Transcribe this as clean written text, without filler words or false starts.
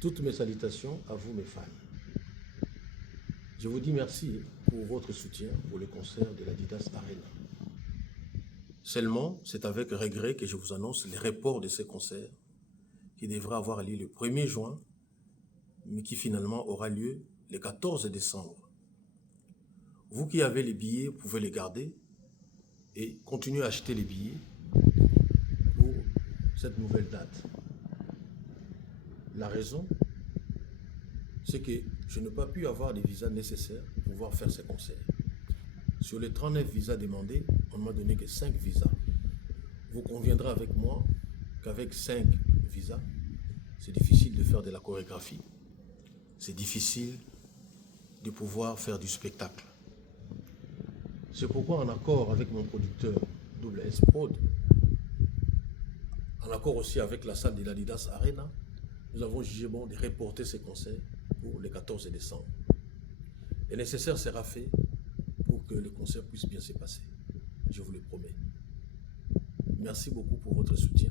Toutes mes salutations à vous, mes fans. Je vous dis merci pour votre soutien pour le concert de l'Adidas Arena. Seulement, c'est avec regret que je vous annonce les reports de ce concert qui devra avoir lieu le 1er juin, mais qui finalement aura lieu le 14 décembre. Vous qui avez les billets, vous pouvez les garder et continuer à acheter les billets pour cette nouvelle date. La raison, c'est que je n'ai pas pu avoir les visas nécessaires pour pouvoir faire ces concerts. Sur les 39 visas demandés, on ne m'a donné que 5 visas. Vous conviendrez avec moi qu'avec 5 visas, c'est difficile de faire de la chorégraphie. C'est difficile de pouvoir faire du spectacle. C'est pourquoi, en accord avec mon producteur Double S Prod, en accord aussi avec la salle de l'Adidas Arena, nous avons jugé bon de reporter ces concerts pour le 14 décembre. Le nécessaire sera fait pour que le concert puisse bien se passer. Je vous le promets. Merci beaucoup pour votre soutien.